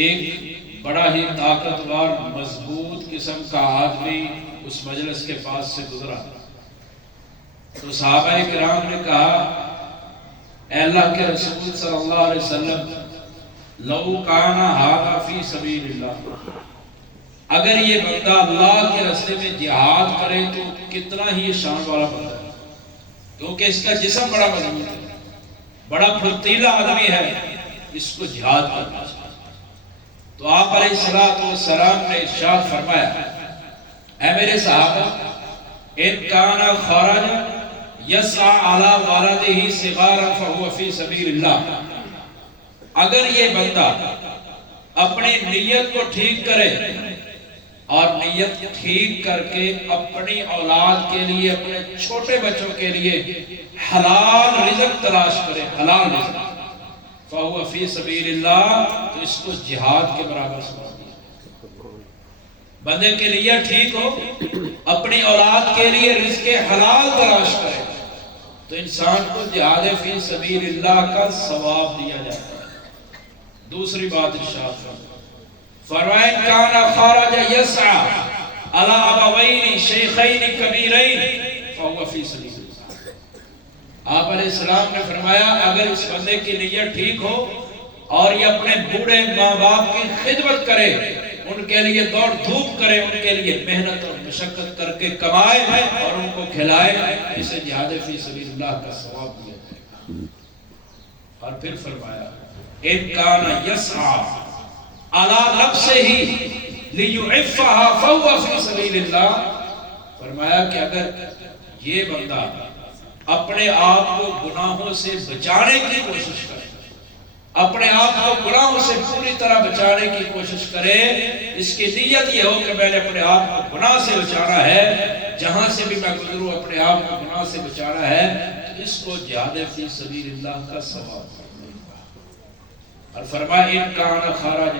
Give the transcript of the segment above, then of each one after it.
ایک بڑا ہی طاقتور مضبوط قسم کا آدمی اس مجلس کے پاس سے گزرا تو صحابہ کرام نے کہا اے اللہ کے رسول صلی اللہ علیہ وسلم لو کان ھذا فی سبیل اللہ، اگر یہ بندہ اللہ کے راستے میں جہاد کرے تو کتنا ہی شان والا بندہ ہے، کیونکہ اس کا جسم بڑا مضبوط ہے، بڑا پھرتیلا آدمی ہے، اس کو جہاد کرنا چاہیے۔ تو آپ علیہ السلام نے ارشاد فرمایا اے میرے صحابہ ان کان خرج یسعى علی والدہ صغارا فهو فی سبیل اللہ، اگر یہ بندہ اپنی نیت کو ٹھیک کرے اور نیت ٹھیک کر کے اپنی اولاد کے لیے، اپنے چھوٹے بچوں کے لیے حلال رزق تلاش کرے، حلال رزق، فَهُوَ فِي سَبِيلِ اللَّهِ، تو اس کو جہاد کے برابر سمجھ دیا۔ بندے کے لیے ٹھیک ہو، اپنی اولاد کے لیے رزق حلال تلاش کرے تو انسان کو جہاد فی سبیل اللہ کا ثواب دیا جاتا ہے۔ دوسری بات ارشاد فرمایا کان خرج یسعى علی ابوین شیخین کبیرین فهو فی سبیل اللہ، آپ علیہ السلام نے فرمایا اگر اس بندے کی نیت ٹھیک ہو اور یہ اپنے بوڑھے ماں باپ کی خدمت کرے، ان کے لیے دوڑ دھوپ کرے، ان کے لیے محنت اور مشقت کر کے کمائے اور ان کو کھلائے، اسے جہاد فی سبیل اللہ کا ثواب دیا جائے۔ اور پھر فرمایا ان کان یسعى علی نفسہ لیعفها فهو فی سبیل اللہ، فرمایا کہ اگر یہ بندہ اپنے آپ کو گناہوں سے بچانے کی کوشش کرے، اپنے آپ کو گناہوں سے پوری طرح بچانے کی کوشش کرے، اس کی نیت یہ ہو کہ میں نے اپنے آپ کو گناہ سے بچانا ہے، جہاں سے بھی میں گزروں اپنے آپ کو گناہ سے بچانا ہے، تو اس کو جہاد فی سبیل اللہ کا ثواب۔ اور فرمایا ان کان خرج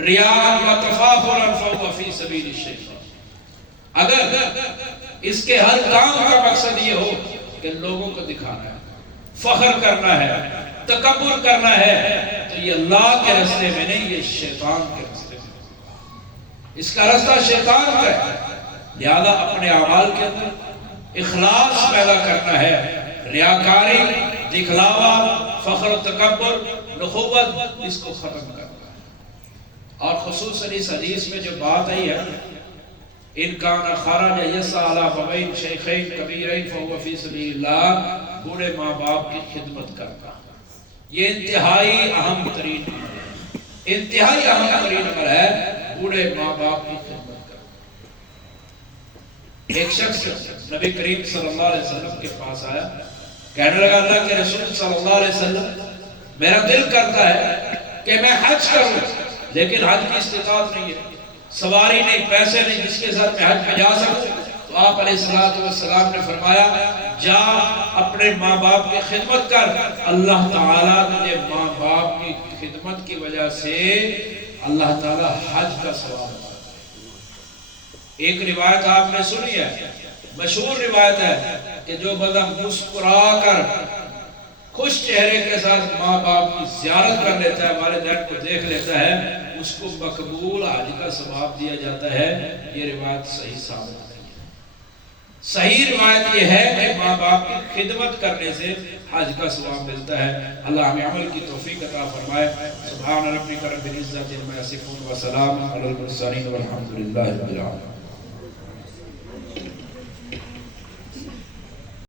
ریاء و تفاخرا فهو فی سبیل الشیطان، اگر اس کے ہر کام کا مقصد یہ ہو کہ لوگوں کو دکھانا ہے، فخر کرنا ہے، تکبر کرنا ہے، تو یہ اللہ کے راستے میں نہیں، یہ شیطان کے راستے میں، اس کا راستہ شیطان کا ہے۔ لہذا اپنے اعمال کے اندر اخلاص پیدا کرنا ہے، ریاکاری، دکھلاوا، فخر و تکبر، نخوت، اس کو ختم کرنا ہے۔ اور خصوصاً اس حدیث میں جو بات آئی ہے ان کان خرج یسعى علی ابوین شیخین کبیرین فهو فی سبیل اللہ، بوڑھے ماں باپ کی خدمت کرتا، یہ انتہائی اہم ترین عمل ہے، انتہائی اہم ترین عمل ہے، بوڑھے ماں باپ کی خدمت کرنا۔ ایک شخص نبی کریم صلی اللہ علیہ وسلم کے پاس آیا، کہنے لگا اللہ کے رسول صلی اللہ علیہ وسلم میرا دل کرتا ہے کہ میں حج کروں، لیکن حج کی استطاعت نہیں ہے، سواری نہیں، پیسے نہیں جس کے ساتھ میں حج پہ جا سکوں۔ تو آپ علیہ السلام نے فرمایا جا اپنے ماں باپ کی خدمت کر، اللہ تعالیٰ تجھے ماں باپ کی خدمت کی وجہ سے اللہ تعالیٰ حج کا ثواب دیتا ہے۔ ایک روایت آپ نے سنی ہے، مشہور روایت ہے کہ جو بندہ مسکرا کر خوش چہرے کے ساتھ ماں باپ کی زیارت کر لیتا ہے، والدین کو دیکھ لیتا ہے، اس کو مقبول حج کا ثواب دیا جاتا ہے۔ یہ روایت صحیح ثابت نہیں ہے۔ صحیح روایت یہ ہے کہ ماں باپ کی خدمت کرنے سے حج کا ثواب ملتا ہے۔ اللہ ہمیں عمل کی توفیق عطا فرمائے۔ سبحان ربک رب العزت عما یصفون وسلام علی المرسلین والحمد للہ رب العالمین۔